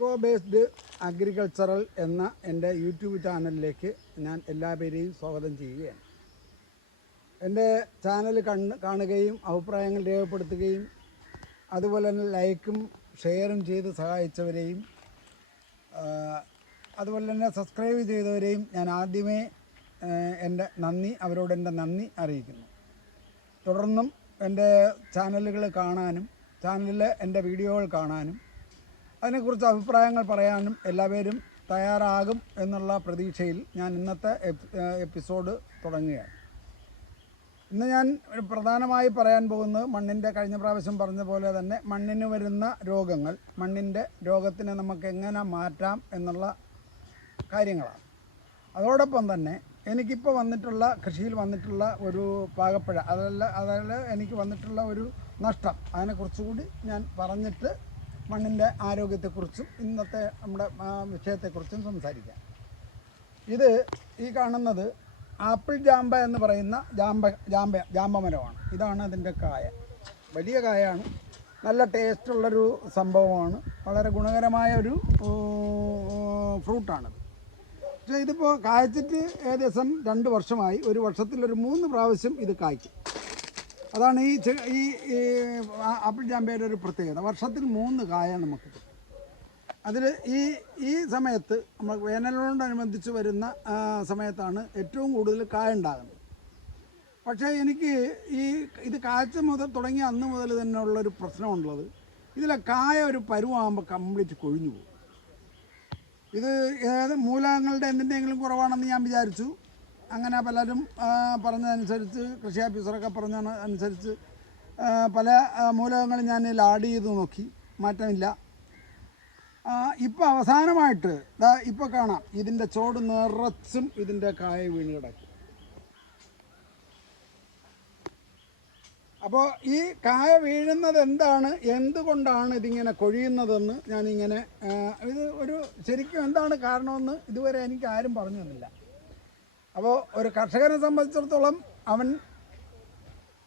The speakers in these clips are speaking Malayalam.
എക്കോ ബേസ്ഡ് അഗ്രികൾച്ചറൽ എന്ന എന്റെ യൂട്യൂബ് ചാനലിലേക്ക് ഞാൻ എല്ലാവരെയും സ്വാഗതം ചെയ്യുകയാണ്. എന്റെ ചാനൽ കണ്ണ് കാണുകയും അഭിപ്രായങ്ങൾ രേഖപ്പെടുത്തുകയും അതുപോലെ തന്നെ ലൈക്കും ഷെയറും ചെയ്ത് സഹായിച്ചവരെയും അതുപോലെ തന്നെ സബ്സ്ക്രൈബ് ചെയ്തവരെയും ഞാൻ ആദ്യമേ എന്റെ നന്ദി അവരോട് എന്റെ നന്ദി അറിയിക്കുന്നു. തുടർന്നും എന്റെ ചാനലുകൾ കാണാനും ചാനലിലെ എന്റെ വീഡിയോകൾ കാണാനും അതിനെക്കുറിച്ച് അഭിപ്രായങ്ങൾ പറയാനും എല്ലാവരും തയ്യാറാകും എന്നുള്ള പ്രതീക്ഷയിൽ ഞാൻ ഇന്നത്തെ എപ്പിസോഡ് തുടങ്ങുകയാണ്. ഇന്ന് ഞാൻ പ്രധാനമായി പറയാൻ പോകുന്നത് മണ്ണിന്റെ കഴിഞ്ഞ പ്രാവശ്യം പറഞ്ഞ പോലെ തന്നെ മണ്ണിന് വരുന്ന രോഗങ്ങൾ മണ്ണിന്റെ രോഗത്തിനെ നമുക്ക് എങ്ങനെ മാറ്റാം എന്നുള്ള കാര്യങ്ങളാണ്. അതോടൊപ്പം തന്നെ എനിക്കിപ്പോൾ വന്നിട്ടുള്ള കൃഷിയിൽ വന്നിട്ടുള്ള ഒരു പാകപ്പഴ അതല്ല അതല്ല എനിക്ക് വന്നിട്ടുള്ള ഒരു നഷ്ടം അതിനെക്കുറിച്ചുകൂടി ഞാൻ പറഞ്ഞിട്ട് മണ്ണിന്റെ ആരോഗ്യത്തെക്കുറിച്ചും ഇന്നത്തെ നമ്മുടെ വിഷയത്തെക്കുറിച്ചും സംസാരിക്കാം. ഇത് ഈ കാണുന്നത് ആപ്പിൾ ജാമ്പ എന്ന് പറയുന്ന ജാമ്പ ജാമ്പ ജാമ്പമരമാണ്. ഇതാണ് അതിന്റെ കായ. വലിയ കായാണ്. നല്ല ടേസ്റ്റുള്ളൊരു സംഭവമാണ്. വളരെ ഗുണകരമായ ഒരു ഫ്രൂട്ടാണത്. പക്ഷേ ഇതിപ്പോൾ കായ്ച്ചിട്ട് ഏകദേശം രണ്ട് വർഷമായി. ഒരു വർഷത്തിൽ ഒരു മൂന്ന് പ്രാവശ്യം ഇത് കായ്ക്കും. അതാണ് ഈ ഈ ആപ്പിൾ ജാമ്പയുടെ ഒരു പ്രത്യേകത. വർഷത്തിൽ മൂന്ന് കായ നമുക്ക് അതിൽ ഈ ഈ സമയത്ത് നമ്മൾ വേനലിനോടനുബന്ധിച്ച് വരുന്ന സമയത്താണ് ഏറ്റവും കൂടുതൽ കായ ഉണ്ടാകുന്നത്. പക്ഷേ എനിക്ക് ഈ ഇത് കാഴ്ച മുതൽ തുടങ്ങി അന്ന് മുതൽ തന്നെ ഉള്ളൊരു പ്രശ്നമുള്ളത് ഇതിലെ കായ ഒരു പരുവാകുമ്പോൾ കംപ്ലീറ്റ് കൊഴിഞ്ഞു പോകും. ഇത് മൂലകങ്ങളുടെ എന്തിന്റെങ്കിലും കുറവാണെന്ന് ഞാൻ വിചാരിച്ചു. അങ്ങനെ പലരും പറഞ്ഞതനുസരിച്ച് കൃഷി ഓഫീസറൊക്കെ പറഞ്ഞ അനുസരിച്ച് പല മൂലകങ്ങളും ഞാൻ ആഡ് ചെയ്ത് നോക്കി. മാറ്റമില്ല. ഇപ്പോൾ അവസാനമായിട്ട് ഇതാ ഇപ്പോൾ കാണാം. ഇതിന്റെ ചോട് നിറച്ചും ഇതിന്റെ കായ വീണ് കിടക്കും. അപ്പോൾ ഈ കായ വീഴുന്നത് എന്താണ്? എന്തുകൊണ്ടാണ് ഇതിങ്ങനെ കൊഴിയുന്നതെന്ന് ഞാനിങ്ങനെ ഇത് ഒരു ശരിക്കും എന്താണ് കാരണമെന്ന് ഇതുവരെ എനിക്ക് ആരും പറഞ്ഞു തന്നില്ല. അപ്പോൾ ഒരു കർഷകനെ സംബന്ധിച്ചിടത്തോളം അവൻ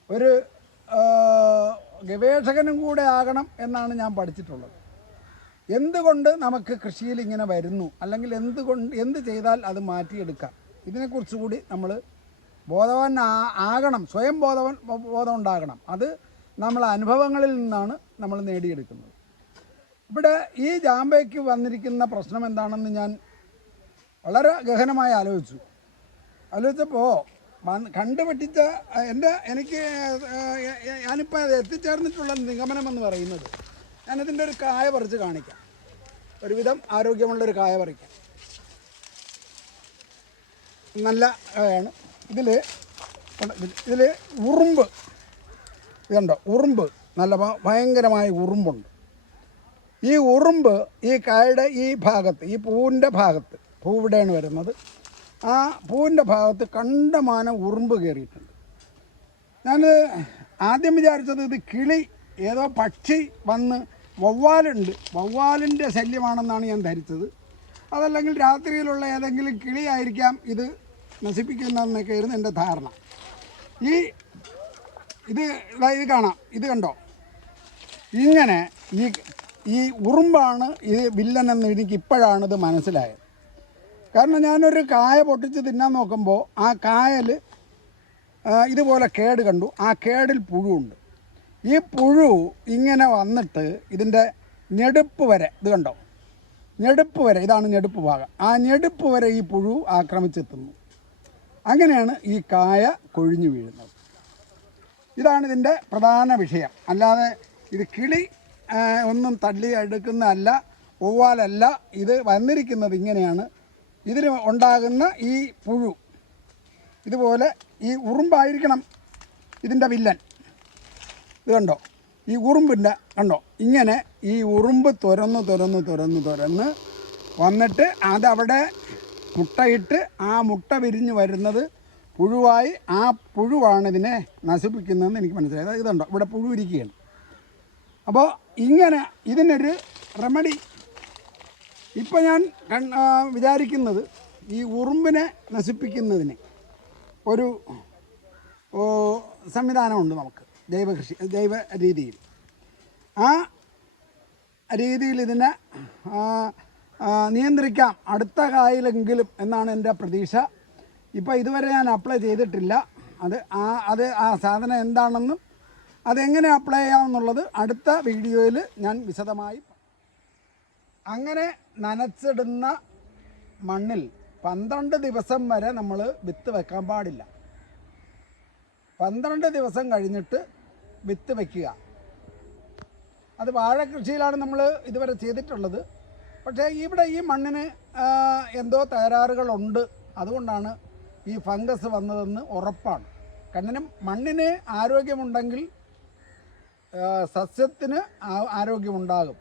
ഒരു ഗവേഷകനും കൂടെ ആകണം എന്നാണ് ഞാൻ പഠിച്ചിട്ടുള്ളത്. എന്തുകൊണ്ട് നമുക്ക് കൃഷിയിൽ ഇങ്ങനെ വരുന്നു? അല്ലെങ്കിൽ എന്തുകൊണ്ട് എന്ത് ചെയ്താൽ അത് മാറ്റിയെടുക്കാം? ഇതിനെക്കുറിച്ച് കൂടി നമ്മൾ ബോധവാൻ ആകണം. സ്വയം ബോധവൻ ബോധം ഉണ്ടാകണം. അത് നമ്മൾ അനുഭവങ്ങളിൽ നിന്നാണ് നമ്മൾ നേടിയെടുക്കുന്നത്. ഇവിടെ ഈ ജാമ്പയ്ക്ക് വന്നിരിക്കുന്ന പ്രശ്നം എന്താണെന്ന് ഞാൻ വളരെ ഗഹനമായി ആലോചിച്ചു. ആലോചിച്ചപ്പോൾ കണ്ടുപിടിച്ച കണ്ടുപറ്റിച്ച അഹ് എന്റെ എനിക്ക് ഞാനിപ്പോൾ എത്തിച്ചേർന്നിട്ടുള്ള നിഗമനം എന്ന് പറയുന്നത് ഞാനതിന്റെ ഒരു കായ പറിച്ച് കാണിക്കാം. ഒരുവിധം ആരോഗ്യമുള്ളൊരു കായ പറിക്കാം. നല്ല കായാണ്. ഇതിൽ ഇതിൽ ഉറുമ്പ് ഇതുണ്ടോ ഉറുമ്പ് നല്ല ഭയങ്കരമായ ഉറുമ്പുണ്ട്. ഈ ഉറുമ്പ് ഈ കായയുടെ ഈ ഭാഗത്ത് ഈ പൂവിന്റെ ഭാഗത്ത് പൂവിടെയാണ് വരുന്നത്. ആ പൂവിന്റെ ഭാഗത്ത് കണ്ടമാനം ഉറുമ്പ് കയറിയിട്ടുണ്ട്. ഞാൻ ആദ്യം വിചാരിച്ചത് ഇത് കിളി ഏതോ പക്ഷി വന്ന് വവ്വാലുണ്ട്. വവ്വാലിന്റെ ശല്യമാണെന്നാണ് ഞാൻ ധരിച്ചത്. അതല്ലെങ്കിൽ രാത്രിയിലുള്ള ഏതെങ്കിലും കിളിയായിരിക്കാം ഇത് നശിപ്പിക്കുന്നതെന്നൊക്കെയായിരുന്നു എന്റെ ധാരണ. ഈ ഇത് ഇത് കാണാം. ഇത് കണ്ടോ? ഇങ്ങനെ ഈ ഈ ഉറുമ്പാണ് ഈ വില്ലനെന്ന് എനിക്ക് ഇപ്പോഴാണ് ഇത് മനസ്സിലായത്. കാരണം ഞാനൊരു കായ പൊട്ടിച്ച് തിന്നാൻ നോക്കുമ്പോൾ ആ കായൽ ഇതുപോലെ കേട് കണ്ടു. ആ കേടിൽ പുഴുണ്ട് ഈ പുഴു ഇങ്ങനെ വന്നിട്ട് ഇതിന്റെ ഞെടുപ്പ് വരെ ഇത് കണ്ടോ? ഞെടുപ്പ് വരെ ഇതാണ് ഞെടുപ്പ് ഭാഗം. ആ ഞെടുപ്പ് വരെ ഈ പുഴു ആക്രമിച്ചെത്തുന്നു. അങ്ങനെയാണ് ഈ കായ കൊഴിഞ്ഞു വീഴുന്നത്. ഇതാണ് ഇതിന്റെ പ്രധാന വിഷയം. അല്ലാതെ ഇത് കിളി ഒന്നും തള്ളി എടുക്കുന്നതല്ല ഒവ്വാലല്ല ഇത് വന്നിരിക്കുന്നത് ഇങ്ങനെയാണ്. ഇതിന് ഉണ്ടാകുന്ന ഈ പുഴു ഇതുപോലെ ഈ ഉറുമ്പായിരിക്കണം ഇതിന്റെ വില്ലൻ. ഇത് കണ്ടോ? ഈ ഉറുമ്പിന്റെ കണ്ടോ? ഇങ്ങനെ ഈ ഉറുമ്പ് തുരന്ന് തുരന്ന് തുരന്ന് തുരന്ന് വന്നിട്ട് അതവിടെ മുട്ടയിട്ട് ആ മുട്ട വിരിഞ്ഞ് വരുന്നത് പുഴുവായി. ആ പുഴുവാണ് ഇതിനെ നശിപ്പിക്കുന്നതെന്ന് എനിക്ക് മനസ്സിലായി. അതായത് ഇതുണ്ടോ ഇവിടെ പുഴു ഇരിക്കുകയാണ്. അപ്പോൾ ഇങ്ങനെ ഇതിനൊരു റെമഡി ഇപ്പം ഞാൻ വിചാരിക്കുന്നത് ഈ ഉറുമ്പിനെ നശിപ്പിക്കുന്നതിന് ഒരു സംവിധാനമുണ്ട് നമുക്ക് ജൈവ കൃഷി ജൈവ രീതിയിൽ. ആ രീതിയിൽ ഇതിനെ നിയന്ത്രിക്കാം അടുത്ത കായലെങ്കിലും എന്നാണ് എന്റെ പ്രതീക്ഷ. ഇപ്പോൾ ഇതുവരെ ഞാൻ അപ്ലൈ ചെയ്തിട്ടില്ല. അത് ആ അത് ആ സാധനം എന്താണെന്നും അതെങ്ങനെ അപ്ലൈ ചെയ്യാമെന്നുള്ളത് അടുത്ത വീഡിയോയിൽ ഞാൻ വിശദമായി അങ്ങനെ നനച്ചിടുന്ന മണ്ണിൽ പന്ത്രണ്ട് ദിവസം വരെ നമ്മൾ വിത്ത് വെക്കാൻ പാടില്ല. പന്ത്രണ്ട് ദിവസം കഴിഞ്ഞിട്ട് വിത്ത് വയ്ക്കുക അത് വാഴ കൃഷിയിലാണ് നമ്മൾ ഇതുവരെ ചെയ്തിട്ടുള്ളത്. പക്ഷേ ഇവിടെ ഈ മണ്ണിന് എന്തോ തകരാറുകളുണ്ട്. അതുകൊണ്ടാണ് ഈ ഫംഗസ് വന്നതെന്ന് ഉറപ്പാണ്. കാരണം മണ്ണിന് ആരോഗ്യമുണ്ടെങ്കിൽ സസ്യത്തിന് ആരോഗ്യമുണ്ടാകും.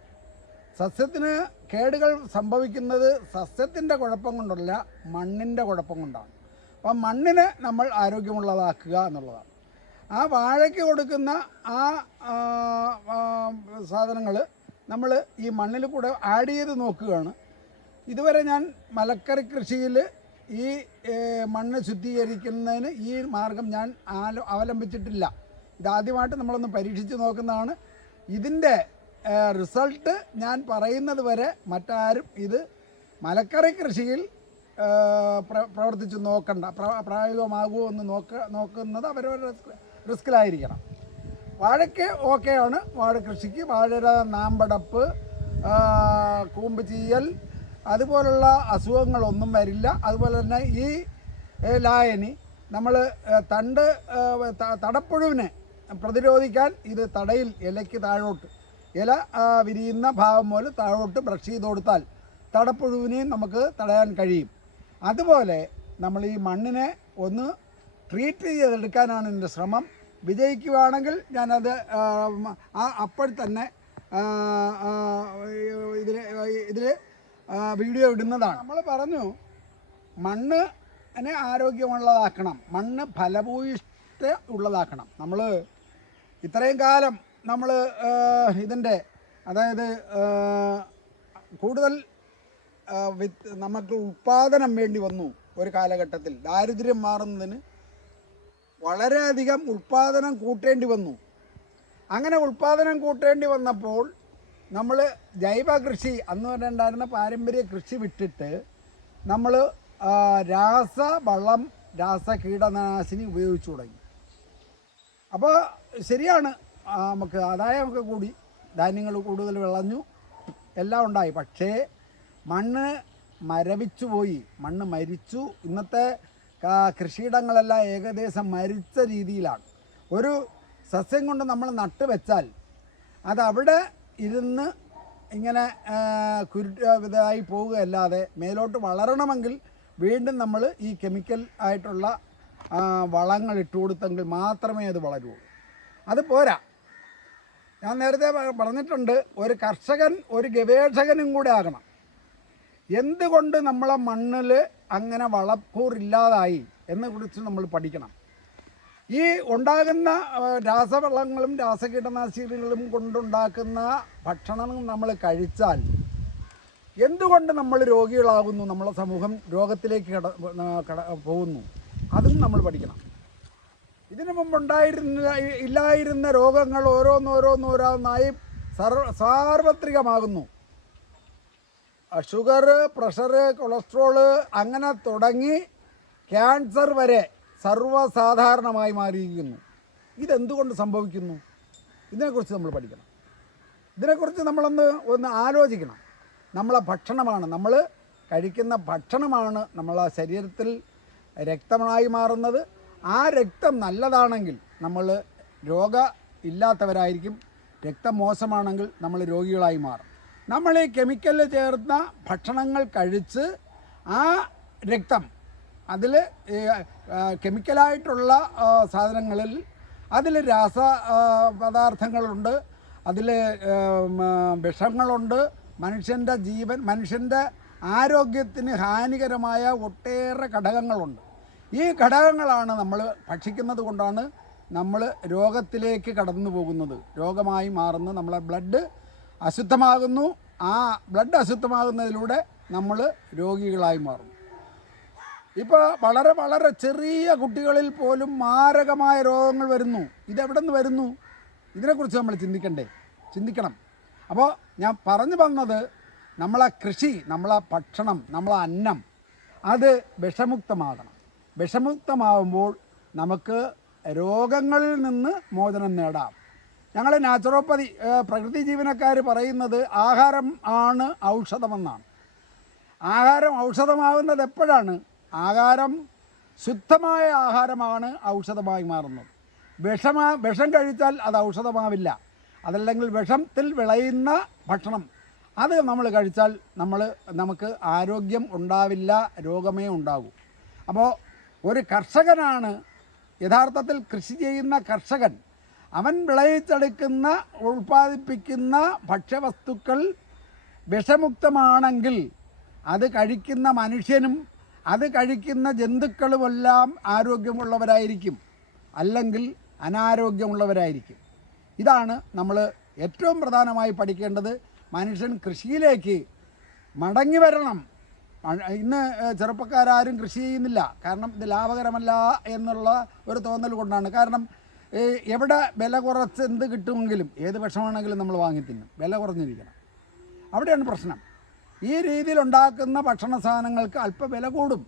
സസ്യത്തിന് കേടുകൾ സംഭവിക്കുന്നത് സസ്യത്തിന്റെ കുഴപ്പം കൊണ്ടല്ല മണ്ണിന്റെ കുഴപ്പം കൊണ്ടാണ്. അപ്പം മണ്ണിനെ നമ്മൾ ആരോഗ്യമുള്ളതാക്കുക എന്നുള്ളതാണ്. ആ വാഴയ്ക്ക് കൊടുക്കുന്ന ആ സാധനങ്ങൾ നമ്മൾ ഈ മണ്ണിൽ കൂടെ ആഡ് ചെയ്ത് നോക്കുകയാണ്. ഇതുവരെ ഞാൻ മലക്കറി കൃഷിയിൽ ഈ മണ്ണ് ശുദ്ധീകരിക്കുന്നതിന് ഈ മാർഗം ഞാൻ ആലോ അവലംബിച്ചിട്ടില്ല. ഇതാദ്യമായിട്ട് നമ്മളൊന്ന് പരീക്ഷിച്ച് നോക്കുന്നതാണ്. ഇതിന്റെ റിസൾട്ട് ഞാൻ പറയുന്നത് വരെ മറ്റാരും ഇത് മലക്കറി കൃഷിയിൽ പ്ര- പ്രവർത്തിച്ച് നോക്കണ്ട പ്ര- പ്രായോഗികമാകുമോ എന്ന് നോക്ക നോക്കുന്നത് അവരവരുടെ റിസ്ക് റിസ്കിലായിരിക്കണം വാഴയ്ക്ക് ഓക്കെയാണ് വാഴ കൃഷിക്ക് വാഴയുടെ നാമ്പടപ്പ് കൂമ്പ് ചീയൽ അതുപോലുള്ള അസുഖങ്ങളൊന്നും വരില്ല. അതുപോലെ തന്നെ ഈ ലായനി നമ്മൾ തണ്ട് തടപ്പുഴുവിനെ പ്രതിരോധിക്കാൻ ഇത് തടയിൽ ഇലയ്ക്ക് താഴോട്ട് ഇല വിരിയുന്ന ഭാഗം പോലെ താഴോട്ട് ബ്രഷ് ചെയ്ത് കൊടുത്താൽ തടപ്പുഴുവിനെയും നമുക്ക് തടയാൻ കഴിയും. അതുപോലെ നമ്മൾ ഈ മണ്ണിനെ ഒന്ന് ട്രീറ്റ് ചെയ്തെടുക്കാനാണ് എന്റെ ശ്രമം. വിജയിക്കുകയാണെങ്കിൽ ഞാനത് അപ്പോൾ തന്നെ ഇതിൽ ഇതിൽ വീഡിയോ ഇടുന്നതാണ്. നമ്മൾ പറഞ്ഞു മണ്ണ് അതിനെ ആരോഗ്യമുള്ളതാക്കണം. മണ്ണ് ഫലഭൂയിഷ്ഠ ഉള്ളതാക്കണം. നമ്മൾ ഇത്രയും കാലം നമ്മൾ ഇതിന്റെ അതായത് കൂടുതൽ നമുക്ക് ഉൽപ്പാദനം വേണ്ടി വന്നു ഒരു കാലഘട്ടത്തിൽ. ദാരിദ്ര്യം മാറുന്നതിന് വളരെയധികം ഉൽപ്പാദനം കൂട്ടേണ്ടി വന്നു. അങ്ങനെ ഉൽപ്പാദനം കൂട്ടേണ്ടി വന്നപ്പോൾ നമ്മൾ ജൈവ കൃഷി അന്ന് വരെ ഉണ്ടായിരുന്ന പാരമ്പര്യ കൃഷി വിട്ടിട്ട് നമ്മൾ രാസ വളം രാസ കീടനാശിനി ഉപയോഗിച്ചു തുടങ്ങി. അപ്പോൾ ശരിയാണ്. നമുക്ക് ആദായമൊക്കെ കൂടി. ധാന്യങ്ങൾ കൂടുതൽ വിളഞ്ഞു. എല്ലാം ഉണ്ടായി. പക്ഷേ മണ്ണ് മരവിച്ചു പോയി. മണ്ണ് മരിച്ചു. ഇന്നത്തെ കൃഷിയിടങ്ങളെല്ലാം ഏകദേശം മരിച്ച രീതിയിലാണ്. ഒരു സസ്യം കൊണ്ട് നമ്മൾ നട്ട് വെച്ചാൽ അതവിടെ ഇരുന്ന് ഇങ്ങനെ കുരുതായി പോവുകയല്ലാതെ മേലോട്ട് വളരണമെങ്കിൽ വീണ്ടും നമ്മൾ ഈ കെമിക്കൽ ആയിട്ടുള്ള വളങ്ങൾ ഇട്ട് കൊടുത്തെങ്കിൽ മാത്രമേ അത് വളരുള്ളൂ. അത് പോരാ. ഞാൻ നേരത്തെ പറഞ്ഞിട്ടുണ്ട് ഒരു കർഷകൻ ഒരു ഗവേഷകനും കൂടെ ആകണം. എന്തുകൊണ്ട് നമ്മളെ മണ്ണിൽ അങ്ങനെ വളക്കൂറില്ലാതായി എന്നെ കുറിച്ച് നമ്മൾ പഠിക്കണം. ഈ ഉണ്ടാകുന്ന രാസവളങ്ങളും രാസകീടനാശിനികളും കൊണ്ടുണ്ടാക്കുന്ന ഭക്ഷണം നമ്മൾ കഴിച്ചാൽ എന്തുകൊണ്ട് നമ്മൾ രോഗികളാകുന്നു നമ്മളെ സമൂഹം രോഗത്തിലേക്ക് കട പോകുന്നു? അതും നമ്മൾ പഠിക്കണം. ഇതിനു മുമ്പ് ഉണ്ടായിരുന്ന ഇല്ലായിരുന്ന രോഗങ്ങൾ ഓരോന്നോരോന്നോരോന്നായി സർവ സാർവത്രികമാകുന്നു. ഷുഗർ പ്രഷർ കൊളസ്ട്രോൾ അങ്ങനെ തുടങ്ങി ക്യാൻസർ വരെ സർവസാധാരണമായി മാറിയിരിക്കുന്നു. ഇതെന്തുകൊണ്ട് സംഭവിക്കുന്നു? ഇതിനെക്കുറിച്ച് നമ്മൾ പഠിക്കണം. ഇതിനെക്കുറിച്ച് നമ്മളൊന്ന് ഒന്ന് ആലോചിക്കണം. നമ്മളെ ഭക്ഷണമാണ് നമ്മൾ കഴിക്കുന്ന ഭക്ഷണമാണ് നമ്മളെ ശരീരത്തിൽ രക്തമായി മാറുന്നത്. ആ രക്തം നല്ലതാണെങ്കിൽ നമ്മൾ രോഗ ഇല്ലാത്തവരായിരിക്കും. രക്തം മോശമാണെങ്കിൽ നമ്മൾ രോഗികളായി മാറും. നമ്മൾ ഈ കെമിക്കലിൽ ചേർന്ന ഭക്ഷണങ്ങൾ കഴിച്ച് ആ രക്തം അതിൽ കെമിക്കലായിട്ടുള്ള സാധനങ്ങളിൽ അതിൽ രാസ പദാർത്ഥങ്ങളുണ്ട്. അതിൽ വിഷങ്ങളുണ്ട്. മനുഷ്യന്റെ ജീവൻ മനുഷ്യന്റെ ആരോഗ്യത്തിന് ഹാനികരമായ ഒട്ടേറെ ഘടകങ്ങളുണ്ട്. ഈ ഘടകങ്ങളാണ് നമ്മൾ ഭക്ഷിക്കുന്നത് കൊണ്ടാണ് നമ്മൾ രോഗത്തിലേക്ക് കടന്നു പോകുന്നത്. രോഗമായി മാറുന്ന നമ്മളെ ബ്ലഡ് അശുദ്ധമാകുന്നു. ആ ബ്ലഡ് അശുദ്ധമാകുന്നതിലൂടെ നമ്മൾ രോഗികളായി മാറും ഇപ്പോൾ വളരെ വളരെ ചെറിയ കുട്ടികളിൽ പോലും മാരകമായ രോഗങ്ങൾ വരുന്നു. ഇതെവിടെ നിന്ന് വരുന്നു? ഇതിനെക്കുറിച്ച് നമ്മൾ ചിന്തിക്കണ്ടേ? ചിന്തിക്കണം. അപ്പോൾ ഞാൻ പറഞ്ഞു വന്നത് നമ്മളെ കൃഷി നമ്മളെ ഭക്ഷണം നമ്മളെ അന്നം അത് വിഷമുക്തമാകണം. വിഷമുക്തമാകുമ്പോൾ നമുക്ക് രോഗങ്ങളിൽ നിന്ന് മോചനം നേടാം. ഞങ്ങൾ നാച്ചുറോപ്പതി പ്രകൃതി ജീവനക്കാർ പറയുന്നത് ആഹാരം ആണ് ഔഷധമെന്നാണ്. ആഹാരം ഔഷധമാവുന്നത് എപ്പോഴാണ്? ആഹാരം ശുദ്ധമായ ആഹാരമാണ് ഔഷധമായി മാറുന്നത്. വിഷമാ വിഷം കഴിച്ചാൽ അത് ഔഷധമാവില്ല. അതല്ലെങ്കിൽ വിഷത്തിൽ വിളയുന്ന ഭക്ഷണം അത് നമ്മൾ കഴിച്ചാൽ നമ്മൾ നമുക്ക് ആരോഗ്യം ഉണ്ടാവില്ല രോഗമേ ഉണ്ടാകൂ. അപ്പോൾ ഒരു കർഷകനാണ്. യഥാർത്ഥത്തിൽ കൃഷി ചെയ്യുന്ന കർഷകൻ. അവൻ വിളയിച്ചെടുക്കുന്ന ഉൽപ്പാദിപ്പിക്കുന്ന ഭക്ഷ്യവസ്തുക്കൾ വിഷമുക്തമാണെങ്കിൽ അത് കഴിക്കുന്ന മനുഷ്യനും അത് കഴിക്കുന്ന ജന്തുക്കളുമെല്ലാം ആരോഗ്യമുള്ളവരായിരിക്കും. അല്ലെങ്കിൽ അനാരോഗ്യമുള്ളവരായിരിക്കും. ഇതാണ് നമ്മൾ ഏറ്റവും പ്രധാനമായി പഠിക്കേണ്ടത്. മനുഷ്യൻ കൃഷിയിലേക്ക് മടങ്ങി വരണം. ഇന്ന് ചെറുപ്പക്കാരും കൃഷി ചെയ്യുന്നില്ല. കാരണം ഇത് ലാഭകരമല്ല എന്നുള്ള ഒരു തോന്നൽ കൊണ്ടാണ്. കാരണം എവിടെ വില കുറച്ച് എന്ത് കിട്ടുമെങ്കിലും ഏത് ഭക്ഷണമാണെങ്കിലും നമ്മൾ വാങ്ങി തിന്നും. വില കുറഞ്ഞിരിക്കണം. അവിടെയാണ് പ്രശ്നം. ഈ രീതിയിൽ ഉണ്ടാക്കുന്ന ഭക്ഷണ സാധനങ്ങൾക്ക് അല്പം വില കൂടും.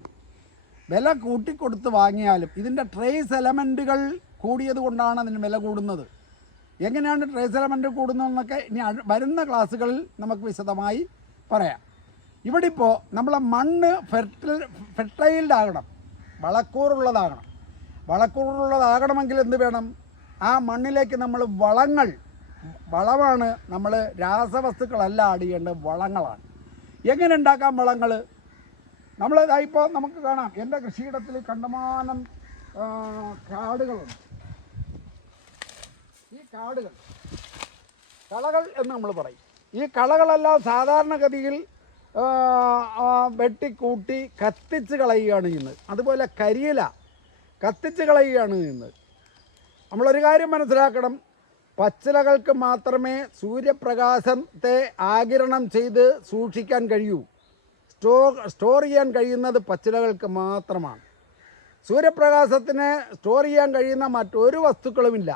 വില കൂട്ടിക്കൊടുത്ത് വാങ്ങിയാലും ഇതിന്റെ ട്രേസ് എലമെന്റുകൾ കൂടിയത് കൊണ്ടാണ് അതിന് വില കൂടുന്നത്. എങ്ങനെയാണ് ട്രേസ് എലമെന്റ് കൂടുന്നതെന്നൊക്കെ ഇനി വരുന്ന ക്ലാസ്സുകളിൽ നമുക്ക് വിശദമായി പറയാം. ഇവിടെ ഇപ്പോൾ നമ്മളെ മണ്ണ് ഫെർട്ടിൽ ഫെർട്ടൈൽഡ് ആകണം. വളക്കൂറുള്ളതാകണം. വളക്കൂറുള്ളതാകണമെങ്കിൽ എന്ത് വേണം? ആ മണ്ണിലേക്ക് നമ്മൾ വളങ്ങൾ വളമാണ് നമ്മൾ രാസവസ്തുക്കളല്ല ആഡ് വളങ്ങളാണ്. എങ്ങനെ ഉണ്ടാക്കാം വളങ്ങൾ നമ്മൾ ഇപ്പോൾ നമുക്ക് കാണാം. എന്റെ കൃഷിയിടത്തിൽ കണ്ടമാനം കാടുകളുണ്ട്. ഈ കാടുകൾ കളകൾ എന്ന് നമ്മൾ പറയും. ഈ കളകളെല്ലാം സാധാരണഗതിയിൽ വെട്ടിക്കൂട്ടി കത്തിച്ച് കളയുകയാണ് ഇന്ന്. അതുപോലെ കരിയില കത്തിച്ച് കളയുകയാണ് ചെയ്യുന്നത് നമ്മളൊരു കാര്യം മനസ്സിലാക്കണം. പച്ചിലകൾക്ക് മാത്രമേ സൂര്യപ്രകാശത്തെ ആകിരണം ചെയ്ത് സൂക്ഷിക്കാൻ കഴിയൂ. സ്റ്റോർ സ്റ്റോർ ചെയ്യാൻ കഴിയുന്നത് പച്ചിലകൾക്ക് മാത്രമാണ്. സൂര്യപ്രകാശത്തിന് സ്റ്റോർ ചെയ്യാൻ കഴിയുന്ന മറ്റൊരു വസ്തുക്കളുമില്ല.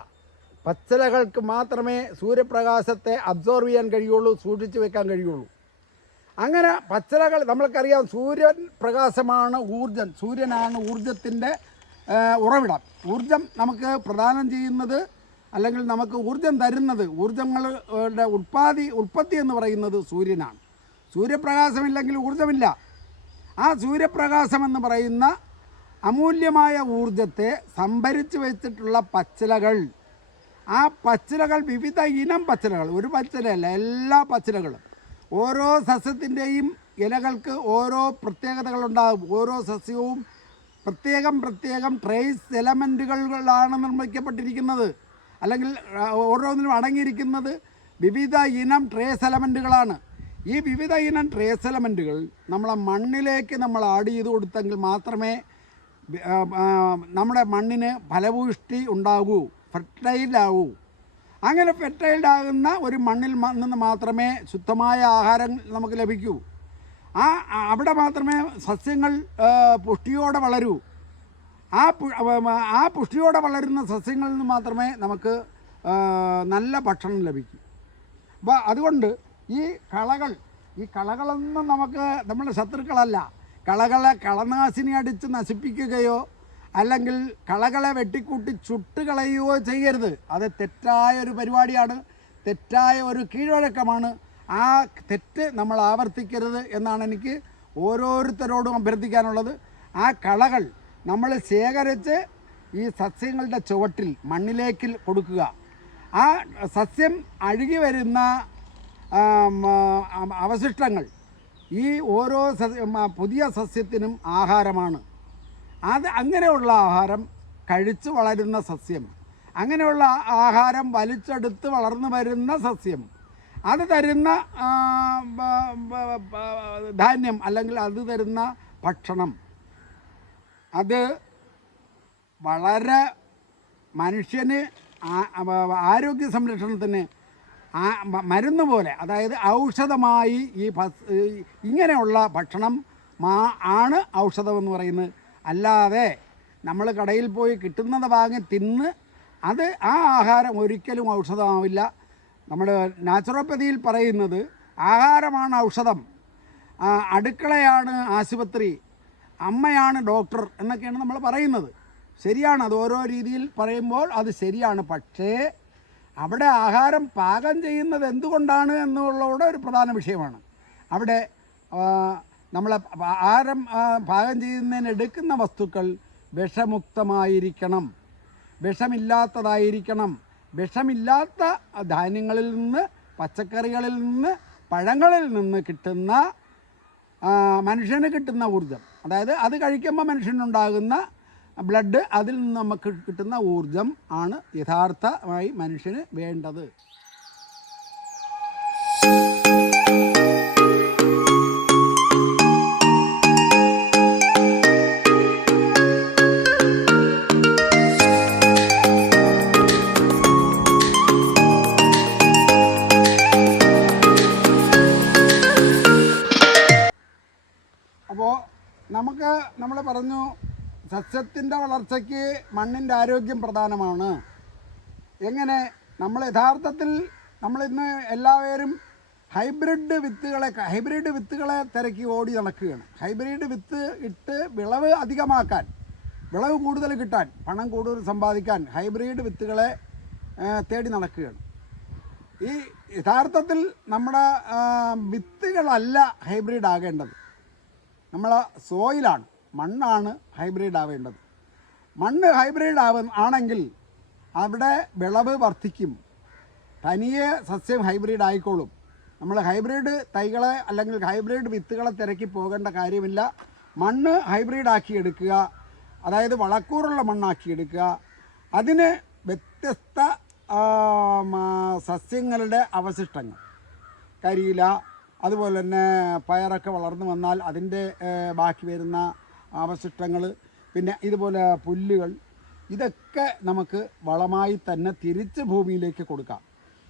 പച്ചിലകൾക്ക് മാത്രമേ സൂര്യപ്രകാശത്തെ അബ്സോർവ് ചെയ്യാൻ കഴിയുള്ളൂ സൂക്ഷിച്ചു വെക്കാൻ കഴിയുള്ളൂ. അങ്ങനെ പച്ചിലകൾ നമ്മൾക്കറിയാം സൂര്യൻ പ്രകാശമാണ് ഊർജം. സൂര്യനാണ് ഊർജത്തിന്റെ ഉറവിടം. ഊർജം നമുക്ക് പ്രദാനം ചെയ്യുന്നത് അല്ലെങ്കിൽ നമുക്ക് ഊർജം തരുന്നത് ഊർജങ്ങളുടെ ഉൽപ്പാദി ഉൽപ്പത്തി എന്ന് പറയുന്നത് സൂര്യനാണ്. സൂര്യപ്രകാശമില്ലെങ്കിൽ ഊർജമില്ല. ആ സൂര്യപ്രകാശം എന്ന് പറയുന്ന അമൂല്യമായ ഊർജത്തെ സംഭരിച്ചു വെച്ചിട്ടുള്ള പച്ചിലകൾ. ആ പച്ചിലകൾ വിവിധ ഇനം പച്ചിലകൾ. ഒരു പച്ചിലയല്ല എല്ലാ പച്ചിലകളും. ഓരോ സസ്യത്തിന്റെയും ഇലകൾക്ക് ഓരോ പ്രത്യേകതകളുണ്ടാകും. ഓരോ സസ്യവും പ്രത്യേകം പ്രത്യേകം ട്രേസ് എലമെന്റുകളാണ് നിർമ്മിക്കപ്പെട്ടിരിക്കുന്നത്. അല്ലെങ്കിൽ ഓരോന്നിനും അടങ്ങിയിരിക്കുന്നത് വിവിധ ഇനം ട്രേസ് എലമെന്റുകളാണ് ഈ വിവിധ ഇനം ട്രേസ് എലമെന്റുകൾ നമ്മളെ മണ്ണിലേക്ക് നമ്മൾ ആഡ് ചെയ്ത് കൊടുത്തെങ്കിൽ മാത്രമേ നമ്മുടെ മണ്ണിന് ഫലപുഷ്ടി ഉണ്ടാകൂ ഫെർട്ടൈലാകൂ അങ്ങനെ ഫെർട്ടൈൽഡ് ആകുന്ന ഒരു മണ്ണിൽ നിന്ന് മാത്രമേ ശുദ്ധമായ ആഹാരം നമുക്ക് ലഭിക്കൂ. ആ അവിടെ മാത്രമേ സസ്യങ്ങൾ പുഷ്ടിയോടെ വളരൂ. ആ, ആ പുഷ്ടിയോടെ വളരുന്ന സസ്യങ്ങളിൽ നിന്ന് മാത്രമേ നമുക്ക് നല്ല ഭക്ഷണം ലഭിക്കൂ. അപ്പോൾ അതുകൊണ്ട് ഈ കളകൾ ഈ കളകളൊന്നും നമുക്ക് നമ്മുടെ ശത്രുക്കളല്ല. കളകളെ കളനാശിനി അടിച്ച് നശിപ്പിക്കുകയോ അല്ലെങ്കിൽ കളകളെ വെട്ടിക്കൂട്ടി ചുട്ടുകളയുകയോ ചെയ്യരുത്. അത് തെറ്റായ ഒരു പരിപാടിയാണ്. തെറ്റായ ഒരു കീഴ്വഴക്കമാണ്. ആ തെറ്റ് നമ്മൾ ആവർത്തിക്കരുത് എന്നാണ് എനിക്ക് ഓരോരുത്തരോടും അഭ്യർത്ഥിക്കാനുള്ളത്. ആ കളകൾ നമ്മൾ ശേഖരിച്ച് ഈ സസ്യങ്ങളുടെ ചുവട്ടിൽ മണ്ണിലേക്ക് കൊടുക്കുക. ആ സസ്യം അഴുകി വരുന്ന അവശിഷ്ടങ്ങൾ ഈ ഓരോ പുതിയ സസ്യത്തിനും ആഹാരമാണ്. അത് അങ്ങനെയുള്ള ആഹാരം കഴിച്ച് വളരുന്ന സസ്യം. അങ്ങനെയുള്ള ആഹാരം വലിച്ചെടുത്ത് വളർന്നു വരുന്ന സസ്യം. അത് തരുന്ന ധാന്യം അല്ലെങ്കിൽ അത് തരുന്ന ഭക്ഷണം. അത് വളരെ മനുഷ്യന് ആരോഗ്യ സംരക്ഷണത്തിന് മരുന്ന് പോലെ അതായത് ഔഷധമായി ഈ ഇങ്ങനെയുള്ള ഭക്ഷണം ആണ് ഔഷധമെന്ന് പറയുന്നത്. അല്ലാതെ നമ്മൾ കടയിൽ പോയി കിട്ടുന്നത് വാങ്ങി തിന്ന് അത് ആ ആഹാരം ഒരിക്കലും ഔഷധമാവില്ല. നമ്മൾ നാച്ചുറോപ്പതിയിൽ പറയുന്നത് ആഹാരമാണ് ഔഷധം. അടുക്കളയാണ് ആശുപത്രി അമ്മയാണ് ഡോക്ടർ എന്നൊക്കെയാണ് നമ്മൾ പറയുന്നത്. ശരിയാണ് അത് ഓരോ രീതിയിൽ പറയുമ്പോൾ അത് ശരിയാണ്. പക്ഷേ അവിടെ ആഹാരം പാകം ചെയ്യുന്നത് എന്തുകൊണ്ടാണ് എന്നുള്ളവിടെ ഒരു പ്രധാന വിഷയമാണ്. അവിടെ നമ്മൾ ആരം പാകം ചെയ്യുന്നതിന് എടുക്കുന്ന വസ്തുക്കൾ വിഷമുക്തമായിരിക്കണം. വിഷമില്ലാത്തതായിരിക്കണം. വിഷമില്ലാത്ത ധാന്യങ്ങളിൽ നിന്ന് പച്ചക്കറികളിൽ നിന്ന് പഴങ്ങളിൽ നിന്ന് കിട്ടുന്ന മനുഷ്യന് കിട്ടുന്ന ഊർജം അതായത് അത് കഴിക്കുമ്പോൾ മനുഷ്യനുണ്ടാകുന്ന ബ്ലഡ് അതിൽ നിന്ന് നമുക്ക് കിട്ടുന്ന ഊർജം ആണ് യഥാർത്ഥമായി മനുഷ്യന് വേണ്ടത്. അപ്പോൾ നമുക്ക് നമ്മൾ പറഞ്ഞു സസ്യത്തിന്റെ വളർച്ചയ്ക്ക് മണ്ണിന്റെ ആരോഗ്യം പ്രധാനമാണ്. എങ്ങനെ? നമ്മൾ യഥാർത്ഥത്തിൽ നമ്മളിന്ന് എല്ലാവരും ഹൈബ്രിഡ് വിത്തുകളെ ഹൈബ്രിഡ് വിത്തുകളെ തിരക്കി ഓടി നടക്കുകയാണ്. ഹൈബ്രിഡ് വിത്ത് ഇട്ട് വിളവ് അധികമാക്കാൻ വിളവ് കൂടുതൽ കിട്ടാൻ പണം കൂടുതൽ സമ്പാദിക്കാൻ ഹൈബ്രിഡ് വിത്തുകളെ തേടി നടക്കുകയാണ്. ഈ യഥാർത്ഥത്തിൽ നമ്മുടെ വിത്തുകളല്ല ഹൈബ്രിഡ് ആകേണ്ടത് നമ്മൾ സോയിലാണ് മണ്ണാണ് ഹൈബ്രിഡ് ആവേണ്ടത് മണ്ണ് ഹൈബ്രിഡ് ആവ ആണെങ്കിൽ അവിടെ വിളവ് വർദ്ധിക്കും. തനിയെ സസ്യം ഹൈബ്രിഡ് ആയിക്കോളും നമ്മൾ ഹൈബ്രിഡ് തൈകളെ അല്ലെങ്കിൽ ഹൈബ്രിഡ് വിത്തുകളെ തിരക്കി പോകേണ്ട കാര്യമില്ല. മണ്ണ് ഹൈബ്രിഡ് ആക്കി എടുക്കുക അതായത് വളക്കൂറുള്ള മണ്ണാക്കി എടുക്കുക അതിന് വ്യത്യസ്ത സസ്യങ്ങളുടെ അവശിഷ്ടങ്ങൾ. കരിയില അതുപോലെ തന്നെ പയറൊക്കെ വളർന്നു വന്നാൽ അതിന്റെ ബാക്കി വരുന്ന അവശിഷ്ടങ്ങൾ പിന്നെ ഇതുപോലെ പുല്ലുകൾ ഇതൊക്കെ നമുക്ക് വളമായി തന്നെ തിരിച്ച് ഭൂമിയിലേക്ക് കൊടുക്കാം.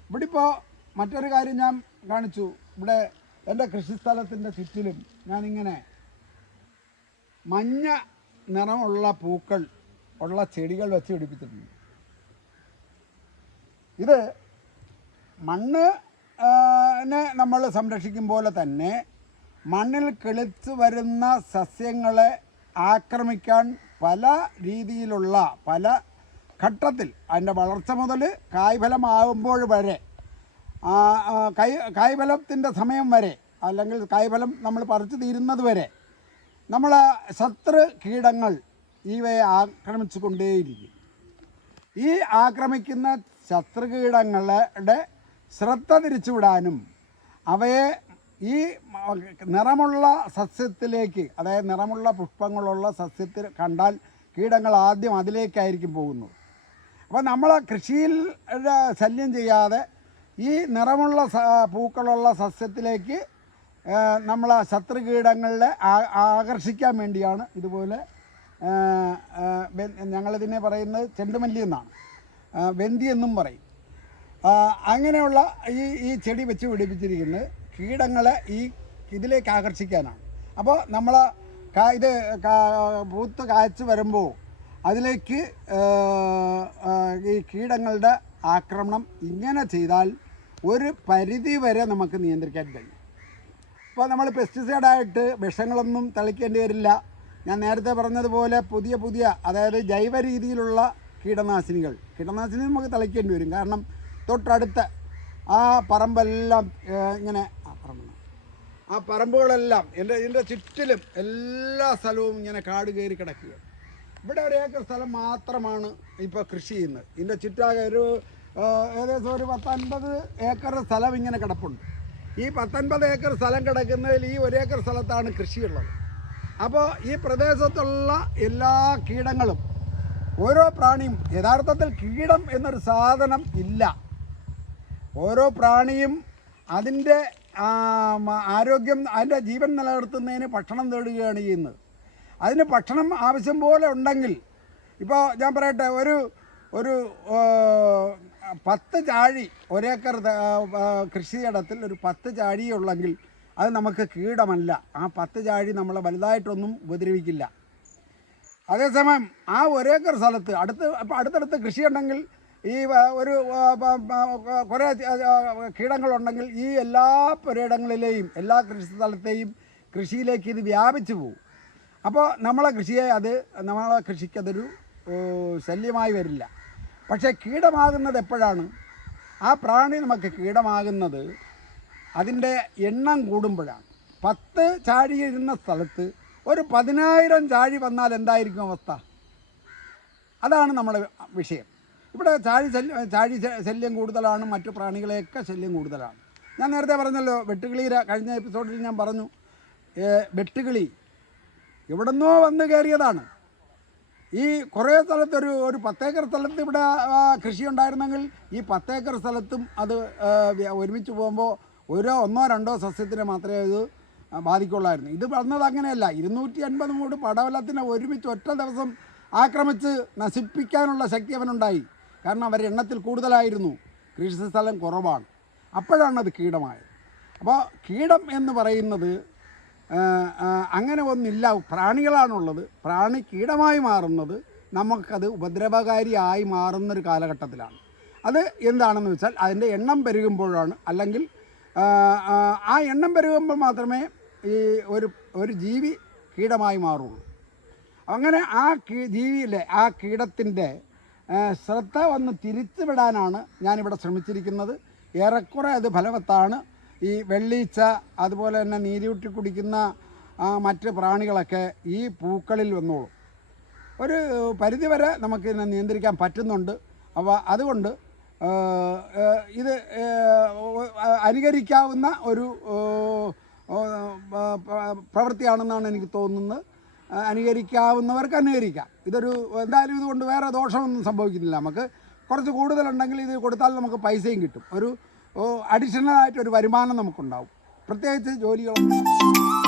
ഇവിടെ ഇപ്പോൾ മറ്റൊരു കാര്യം ഞാൻ കാണിച്ചു. ഇവിടെ എന്റെ കൃഷിസ്ഥലത്തിന്റെ ചുറ്റിലും ഞാനിങ്ങനെ മഞ്ഞ നിറമുള്ള പൂക്കൾ ഉള്ള ചെടികൾ വെച്ച് പിടിപ്പിച്ചിട്ടുണ്ട്. ഇത് മണ്ണ് നമ്മൾ സംരക്ഷിക്കും പോലെ തന്നെ മണ്ണിൽ കിളിച്ചു വരുന്ന സസ്യങ്ങളെ ആക്രമിക്കാൻ പല രീതിയിലുള്ള പല ഘട്ടത്തിൽ അതിന്റെ വളർച്ച മുതൽ കായ്ഫലമാകുമ്പോൾ വരെ കായ് കായ്ഫലത്തിന്റെ സമയം വരെ അല്ലെങ്കിൽ കായ്ഫലം നമ്മൾ പറിച്ചു തീരുന്നത് വരെ നമ്മൾ ശത്രു കീടങ്ങൾ ഇവയെ ആക്രമിച്ചു കൊണ്ടേയിരിക്കും. ഈ ആക്രമിക്കുന്ന ശത്രുകീടങ്ങളുടെ ശ്രദ്ധ തിരിച്ചുവിടാനും അവയെ ഈ നിറമുള്ള സസ്യത്തിലേക്ക് അതായത് നിറമുള്ള പുഷ്പങ്ങളുള്ള സസ്യത്തിൽ കണ്ടാൽ കീടങ്ങൾ ആദ്യം അതിലേക്കായിരിക്കും പോകുന്നത്. അപ്പോൾ നമ്മൾ കൃഷിയിൽ ശല്യം ചെയ്യാതെ ഈ നിറമുള്ള പൂക്കളുള്ള സസ്യത്തിലേക്ക് നമ്മൾ ശത്രു കീടങ്ങളെ ആകർഷിക്കാൻ വേണ്ടിയാണ് ഇതുപോലെ ഞങ്ങളിതിനെ പറയുന്നത് ചെണ്ടുമല്ലി എന്നാണ്. വെന്തി എന്നും പറയും. അങ്ങനെയുള്ള ഈ ഈ ചെടി വെച്ച് പിടിപ്പിച്ചിരിക്കുന്നത് കീടങ്ങളെ ഈ ഇതിലേക്ക് ആകർഷിക്കാനാണ്. അപ്പോൾ നമ്മൾ ഇത് പൂത്ത് കായ്ച്ച് വരുമ്പോൾ അതിലേക്ക് ഈ കീടങ്ങളുടെ ആക്രമണം ഇങ്ങനെ ചെയ്താൽ ഒരു പരിധി വരെ നമുക്ക് നിയന്ത്രിക്കാൻ കഴിയും. ഇപ്പോൾ നമ്മൾ പെസ്റ്റിസൈഡായിട്ട് വിഷങ്ങളൊന്നും തളിക്കേണ്ടി വരില്ല. ഞാൻ നേരത്തെ പറഞ്ഞതുപോലെ പുതിയ പുതിയ അതായത് ജൈവ രീതിയിലുള്ള കീടനാശിനികൾ. കീടനാശിനി നമുക്ക് തളിക്കേണ്ടി വരും. കാരണം തൊട്ടടുത്ത ആ പറമ്പെല്ലാം ഇങ്ങനെ ആ പറമ്പ് ആ പറമ്പുകളെല്ലാം എന്റെ ഇതിന്റെ ചുറ്റിലും എല്ലാ സ്ഥലവും ഇങ്ങനെ കാട് കയറി കിടക്കുക ഇവിടെ ഒരു ഏക്കർ സ്ഥലം മാത്രമാണ് ഇപ്പോൾ കൃഷി ചെയ്യുന്നത്. ഇതിന്റെ ചുറ്റാകെ ഒരു ഏകദേശം ഒരു പത്തൊൻപത് ഏക്കർ സ്ഥലം ഇങ്ങനെ കിടപ്പുണ്ട്. ഈ പത്തൊൻപത് ഏക്കർ സ്ഥലം കിടക്കുന്നതിൽ ഈ ഒരു ഏക്കർ സ്ഥലത്താണ് കൃഷിയുള്ളത്. അപ്പോൾ ഈ പ്രദേശത്തുള്ള എല്ലാ കീടങ്ങളും ഓരോ പ്രാണിയും യഥാർത്ഥത്തിൽ കീടം എന്നൊരു സാധനം ഇല്ല. ഓരോ പ്രാണിയും അതിന്റെ ആരോഗ്യം അതിന്റെ ജീവൻ നിലനിർത്തുന്നതിന് ഭക്ഷണം തേടുകയാണ് ചെയ്യുന്നത്. അതിന് ഭക്ഷണം ആവശ്യം പോലെ ഉണ്ടെങ്കിൽ ഇപ്പോൾ ഞാൻ പറയട്ടെ ഒരു ഒരു പത്ത് ചാഴി ഒരേക്കർ കൃഷിയിടത്തിൽ ഒരു പത്ത് ചാഴിയുള്ളെങ്കിൽ അത് നമുക്ക് കീടമല്ല. ആ പത്ത് ചാഴി നമ്മളെ വലുതായിട്ടൊന്നും ഉപദ്രവിക്കില്ല. അതേസമയം ആ ഒരേക്കർ സ്ഥലത്ത് അടുത്ത് അപ്പോൾ അടുത്തടുത്ത് കൃഷിയുണ്ടെങ്കിൽ ഈ ഒരു കുറേ കീടങ്ങളുണ്ടെങ്കിൽ ഈ എല്ലാ പുരയിടങ്ങളിലെയും എല്ലാ കൃഷി സ്ഥലത്തെയും കൃഷിയിലേക്ക് ഇത് വ്യാപിച്ചു പോകും. അപ്പോൾ നമ്മളെ കൃഷിയെ അത് നമ്മളെ കൃഷിക്കതൊരു ശല്യമായി വരില്ല. പക്ഷേ കീടമാകുന്നത് എപ്പോഴാണ്? ആ പ്രാണി നമുക്ക് കീടമാകുന്നത് അതിന്റെ എണ്ണം കൂടുമ്പോഴാണ്. പത്ത് ചാഴി ഇരുന്ന സ്ഥലത്ത് ഒരു പതിനായിരം ചാഴി വന്നാൽ എന്തായിരിക്കും അവസ്ഥ? അതാണ് നമ്മുടെ വിഷയം. ഇവിടെ ചാഴി ശല്യം ചാഴി ശല്യം കൂടുതലാണ് മറ്റു പ്രാണികളെയൊക്കെ ശല്യം കൂടുതലാണ്. ഞാൻ നേരത്തെ പറഞ്ഞല്ലോ വെട്ടുകിളിയുടെ കഴിഞ്ഞ എപ്പിസോഡിൽ ഞാൻ പറഞ്ഞു വെട്ടുകിളി എവിടെന്നോ വന്ന് കയറിയതാണ്. ഈ കുറേ സ്ഥലത്തൊരു ഒരു പത്തേക്കർ സ്ഥലത്ത് ഇവിടെ കൃഷി ഉണ്ടായിരുന്നെങ്കിൽ ഈ പത്തേക്കർ സ്ഥലത്തും അത് ഒരുമിച്ച് പോകുമ്പോൾ ഓരോ ഒന്നോ രണ്ടോ സസ്യത്തിന് മാത്രമേ ഇത് ബാധിക്കുള്ളായിരുന്നു. ഇത് വന്നത് അങ്ങനെയല്ല. ഇരുന്നൂറ്റി അൻപത് മൂട് പടവലത്തിനെ ഒരുമിച്ച് ഒറ്റ ദിവസം ആക്രമിച്ച് നശിപ്പിക്കാനുള്ള ശക്തി അവനുണ്ടായി. കാരണം അവർ എണ്ണത്തിൽ കൂടുതലായിരുന്നു. കൃഷി സ്ഥലം കുറവാണ്. അപ്പോഴാണ് അത് കീടമായത്. അപ്പോൾ കീടം എന്ന് പറയുന്നത് അങ്ങനെ ഒന്നില്ല. പ്രാണികളാണുള്ളത്. പ്രാണി കീടമായി മാറുന്നത് നമുക്കത് ഉപദ്രവകാരിയായി മാറുന്നൊരു കാലഘട്ടത്തിലാണ്. അത് എന്താണെന്ന് വെച്ചാൽ അതിന്റെ എണ്ണം പെരുകുമ്പോഴാണ്. അല്ലെങ്കിൽ ആ, എണ്ണം പെരുകുമ്പോൾ മാത്രമേ ഈ ഒരു ഒരു ജീവി കീടമായി മാറുള്ളൂ. അങ്ങനെ ആ ജീവിയിലെ ആ കീടത്തിന്റെ ശ്രദ്ധ വന്ന് തിരിച്ചുവിടാനാണ് ഞാനിവിടെ ശ്രമിച്ചിരിക്കുന്നത്. ഏറെക്കുറെ അത് ഫലവത്താണ്. ഈ വെള്ളീച്ച അതുപോലെ തന്നെ നീരൂറ്റി കുടിക്കുന്ന മറ്റ് പ്രാണികളൊക്കെ ഈ പൂക്കളിൽ വന്നോളും. ഒരു പരിധിവരെ നമുക്ക് ഇതിനെ നിയന്ത്രിക്കാൻ പറ്റുന്നുണ്ട്. അപ്പോൾ അതുകൊണ്ട് ഇത് അനുകരിക്കാവുന്ന ഒരു പ്രവൃത്തിയാണെന്നാണ് എനിക്ക് തോന്നുന്നത്. അനുകരിക്കാവുന്നവർക്ക് അനുകരിക്കാം. ഇതൊരു എന്തായാലും ഇതുകൊണ്ട് വേറെ ദോഷമൊന്നും സംഭവിക്കുന്നില്ല. നമുക്ക് കുറച്ച് കൂടുതലുണ്ടെങ്കിൽ ഇത് കൊടുത്താൽ നമുക്ക് പൈസയും കിട്ടും. ഒരു ഒരു വരുമാനം നമുക്കുണ്ടാവും. പ്രത്യേകിച്ച് ജോലികളൊന്നും